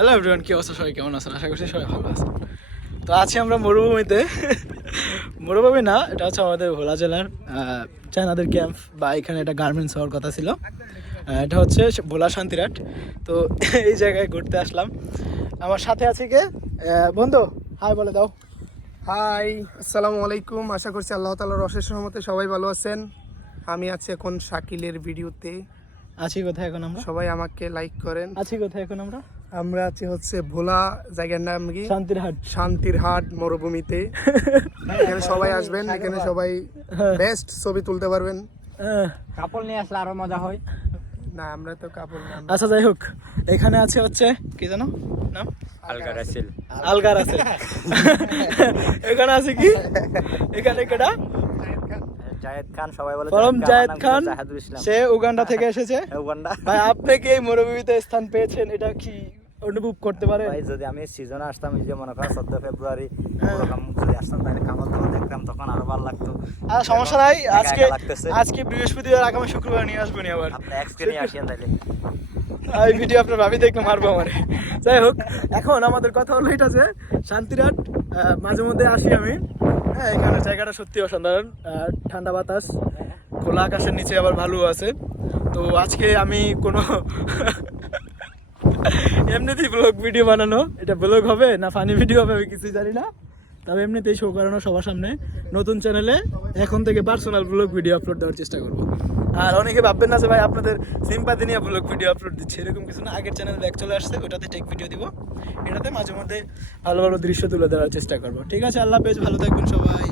Hello everyone, কি অবস্থা? সবাই কেমন আছেন? আশা করছি সবাই ভালো আছেন। তো আছি আমরা মরুভূমিতে। মরুভূমি না, এটা হচ্ছে আমাদের ভোলা জেলার চায়নাদের ক্যাম্প, বা এখানে একটা গার্মেন্টস হওয়ার কথা ছিল। এটা হচ্ছে ভোলা শান্তিরাট। তো এই জায়গায় ঘুরতে আসলাম। আমার সাথে আছে কে বন্ধু, হাই বলে দাও। হাই, আসসালামু আলাইকুম। আশা করছি আল্লাহ তাআলার অশেষ রহমতে সবাই ভালো আছেন। আমি আছি এখন শাকিলের ভিডিওতে। আছি কোথায় এখন আমরা? সবাই আমাকে লাইক করেন। আছি কোথায় এখন আমরা? আমরা আছি হচ্ছে ভোলা, জায়গার নাম কি? শান্তিরহাট। শান্তিরহাট মরুভূমিতে। এখানে সবাই আসবেন, এখানে সবাই বেস্ট ছবি তুলতে পারবেন। কাপড় নিয়ে আসলে আরো মজা হয়। না, আমরা তো কাপড় না। আচ্ছা যাই হোক, এখানে আছে হচ্ছে কি জানো নাম? আলগা রাসেল। আলগার আছে। এখানে আছে কি? এখানে কেডা? জায়েদ খান, সবাই বলে পরম জায়েদ খান। জাহাদুল ইসলাম। সে উগান্ডা থেকে এসেছে। উগান্ডা। ভাই আপনি কি এই মরুভূমিতে স্থান পেয়েছেন, এটা কি অনুভব করতে পারে? ভাই যদি আমি সিজনে আসতাম, এই যে মনে করেন 14 ফেব্রুয়ারি ওরকম যদি আসতাম, তাহলে কামাল দামা দেখতাম, তখন আরো ভালো লাগতো। আর সমস্যা নাই, আজকে একা লাগতেছে। আজকে বৃহস্পতিবার, আগামী শুক্রবার নিয়ে আসবো নি আবার। আপনি এক্স কে নিয়ে আসেন তাইলে। এই ভিডিও আপনার ভাবি দেখলে মারবো আমারে। যাই হোক, এখন আমাদের কথা হলো এটা যে শান্তিরাট মাঝে মধ্যে আসি আমি। হ্যাঁ, এখানে জায়গাটা সত্যি অসাধারণ। ঠান্ডা বাতাস, খোলা আকাশের নিচে আবার ভালো আছে। তো আজকে আমি কোনো এমনিতেই ব্লগ ভিডিও বানানো, এটা ব্লগ হবে না ফানি ভিডিও হবে আমি কিছুই জানি না। তবে এমনিতেই শো করানো সবার সামনে নতুন চ্যানেলে এখন থেকে পার্সোনাল ব্লগ ভিডিও আপলোড দেওয়ার চেষ্টা করবো। আর অনেকে ভাববেন না যে ভাই আপনাদের সিম্পাতি নিয়ে ব্লগ ভিডিও আপলোড দিচ্ছে, এরকম কিছু না। আগের চ্যানেল ব্যাক চলে আসছে, ওটাতে টেক ভিডিও দিব। এটাতে মাঝে মধ্যে ভালো ভালো দৃশ্য তুলে দেওয়ার চেষ্টা করবো। ঠিক আছে, আল্লাহ হাফেজ, ভালো থাকবেন সবাই।